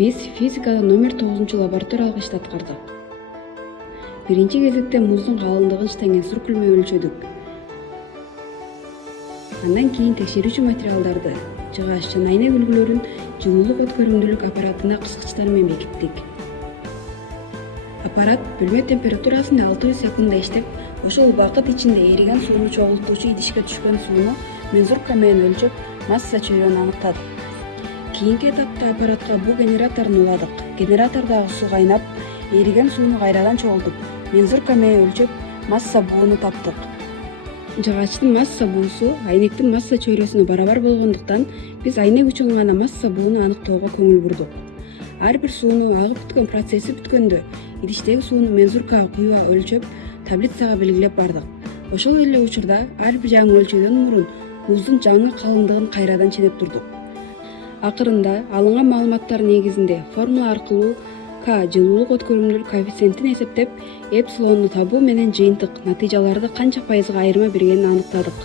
Биз физикада номер 9 лабораториялык ишти аткардык. Биринчи кезекте муздун калыңдыгын иштенген сүркүлмө өлчөдүк. Андан кийин текшерүүчү материалдарды жыгач жана айнек үлгүлөрүн жылуулук өткөрүмдүүлүк аппаратына кыскычтар менен бекиттик. Аппарат бөлмө температурасында 600 секундда иштеп, ошол убакыт ичинде эриген сууну чогултуучу идишке түшкөн сууну мензурка менен өлчөп, масса чөйрөнү аныктадык. Кийинки этапта аппаратка буу генераторун уладык. Генератордогу суу кайнап, эриген сууну кайрадан чогултуп, мензурка менен өлчөп, масса бууну таптык. Жыгачтын масса буусу айнектин масса чөйрөсүнө барабар болгондуктан биз айнек үчүн гана масса бууну аныктоого көңүл бурдук. Ар бир сууну агып бүткөн процесси бүткөндө идиштеги сууну мензуркага куюа өлчөп, таблицага белгилеп бардык. Ошол эле учурда ар бир жаңы өлчүүдөн мурун муздун жаңы калыңдыгын кайрадан ченеп турдук. Акырында алынган маалыматтар негизинде формула аркылуу К жылуулук өткөрүмдүүлүк коэффициентин эсептеп, эпсилонну табуу менен жыйынтык натыйжаларды канча пайызга айырма бергенин аныктадык.